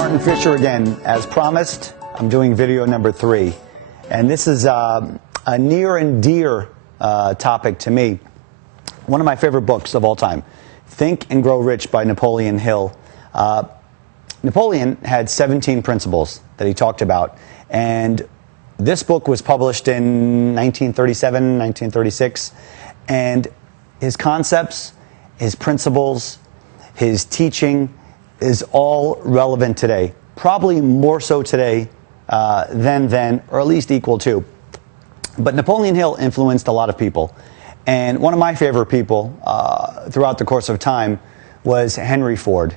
Martin Fischer again. As promised, I'm doing video number 3. And this is a near and dear topic to me. One of my favorite books of all time, Think and Grow Rich by Napoleon Hill. Napoleon had 17 principles that he talked about. And this book was published in 1937, 1936. And his concepts, his principles, his teaching is all relevant today. Probably more so today than then, or at least equal to. But Napoleon Hill influenced a lot of people. And one of my favorite people throughout the course of time was Henry Ford.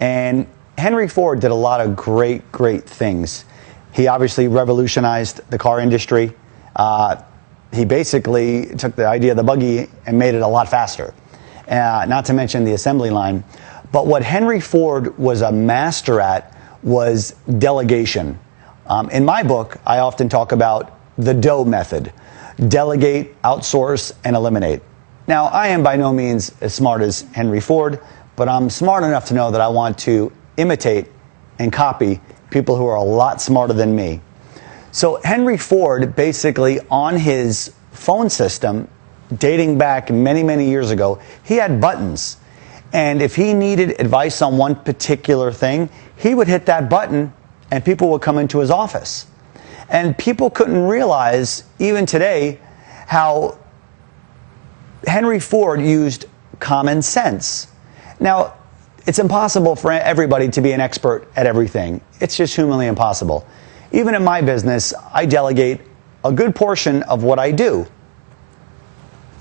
And Henry Ford did a lot of great things. He obviously revolutionized the car industry. He basically took the idea of the buggy and made it a lot faster. Not to mention the assembly line. But what Henry Ford was a master at was delegation. In my book, I often talk about the DOE method. Delegate, outsource, and eliminate. Now, I am by no means as smart as Henry Ford, but I'm smart enough to know that I want to imitate and copy people who are a lot smarter than me. So Henry Ford, basically on his phone system, dating back many years ago, he had buttons. And if he needed advice on one particular thing, he would hit that button and people would come into his office. And people couldn't realize, even today, how Henry Ford used common sense. Now, it's impossible for everybody to be an expert at everything. It's just humanly impossible. Even in my business, I delegate a good portion of what I do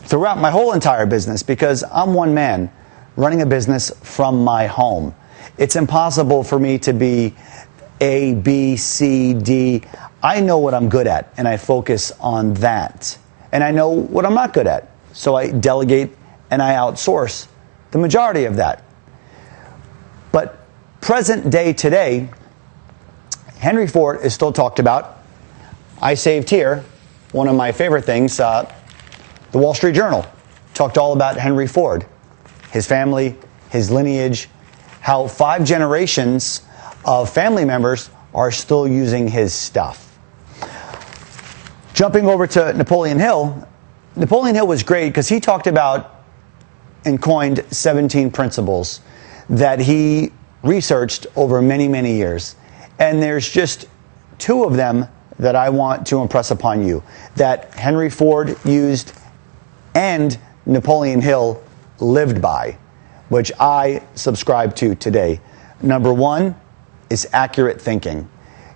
throughout my whole entire business because I'm one man running a business from my home. It's impossible for me to be A, B, C, D. I know what I'm good at, and I focus on that. And I know what I'm not good at, so I delegate and I outsource the majority of that. But present day today, Henry Ford is still talked about. I saved here one of my favorite things, the Wall Street Journal talked all about Henry Ford, his family, his lineage, how 5 generations of family members are still using his stuff. Jumping over to Napoleon Hill, Napoleon Hill was great because he talked about and coined 17 principles that he researched over many years. And there's just 2 of them that I want to impress upon you that Henry Ford used and Napoleon Hill lived by, which I subscribe to today. Number 1 is accurate thinking.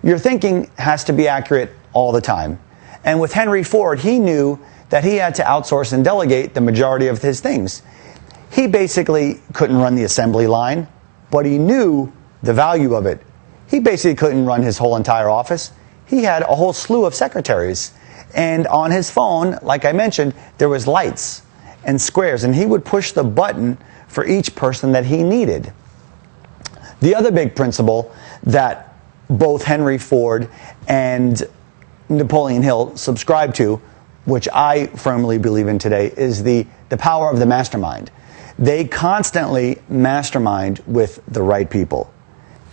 Your thinking has to be accurate all the time. And with Henry Ford, he knew that he had to outsource and delegate the majority of his things. He basically couldn't run the assembly line, but he knew the value of it. He basically couldn't run his whole entire office. He had a whole slew of secretaries. And on his phone, like I mentioned, there was lights and squares, and he would push the button for each person that he needed. The other big principle that both Henry Ford and Napoleon Hill subscribed to, which I firmly believe in today, is the power of the mastermind. They constantly mastermind with the right people.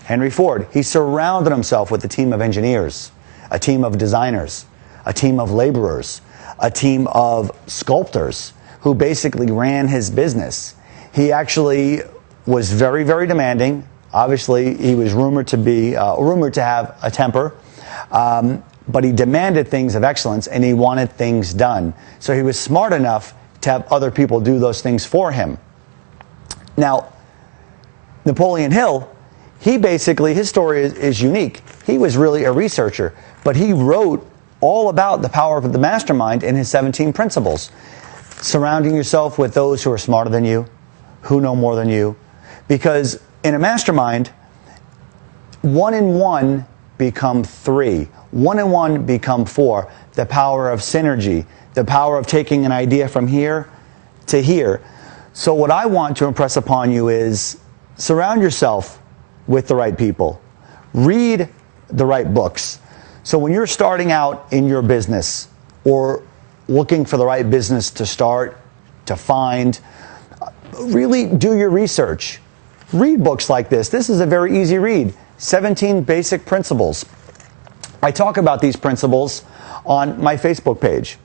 Henry Ford, he surrounded himself with a team of engineers, a team of designers, a team of laborers, a team of sculptors who basically ran his business. He actually was very demanding. Obviously, he was rumored to have a temper, but he demanded things of excellence and he wanted things done. So he was smart enough to have other people do those things for him. Now, Napoleon Hill, he basically, his story is unique. He was really a researcher, but he wrote all about the power of the mastermind in his 17 principles. Surrounding yourself with those who are smarter than you, who know more than you. Because in a mastermind, 1 and 1 become 3. 1 and 1 become 4. The power of synergy, the power of taking an idea from here to here. So what I want to impress upon you is surround yourself with the right people. Read the right books. So when you're starting out in your business or looking for the right business to start, to find, really do your research. Read books like this. This is a very easy read. 17 basic principles. I talk about these principles on my Facebook page,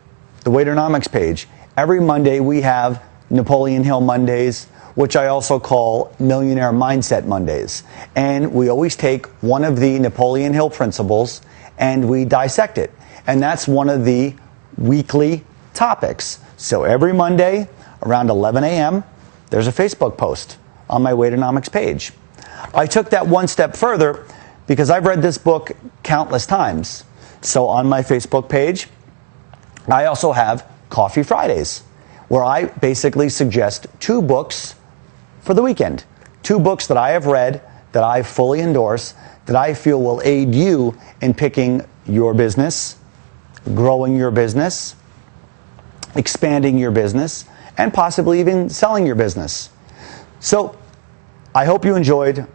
the Waiternomics page. Every Monday we have Napoleon Hill Mondays, which I also call Millionaire Mindset Mondays. And we always take one of the Napoleon Hill principles and we dissect it. And that's one of the weekly topics. So every Monday around 11 a.m., there's a Facebook post on my Waiternomics page. I took that one step further because I've read this book countless times. So on my Facebook page, I also have Coffee Fridays, where I basically suggest 2 books for the weekend. 2 books that I have read, that I fully endorse, that I feel will aid you in picking your business, growing your business, expanding your business, and possibly even selling your business. So I hope you enjoyed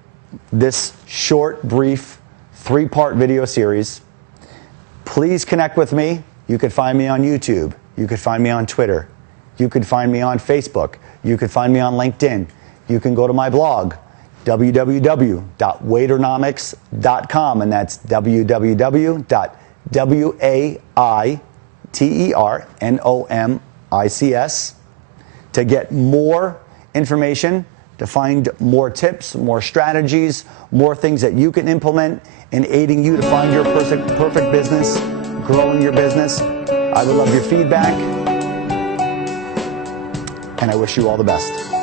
this short, brief, 3-part video series. Please connect with me. You could find me on YouTube. You could find me on Twitter. You could find me on Facebook. You could find me on LinkedIn. You can go to my blog, www.waiternomics.com, and that's www.waiternomics, to get more information, to find more tips, more strategies, more things that you can implement in aiding you to find your perfect business, growing your business. I would love your feedback, and I wish you all the best.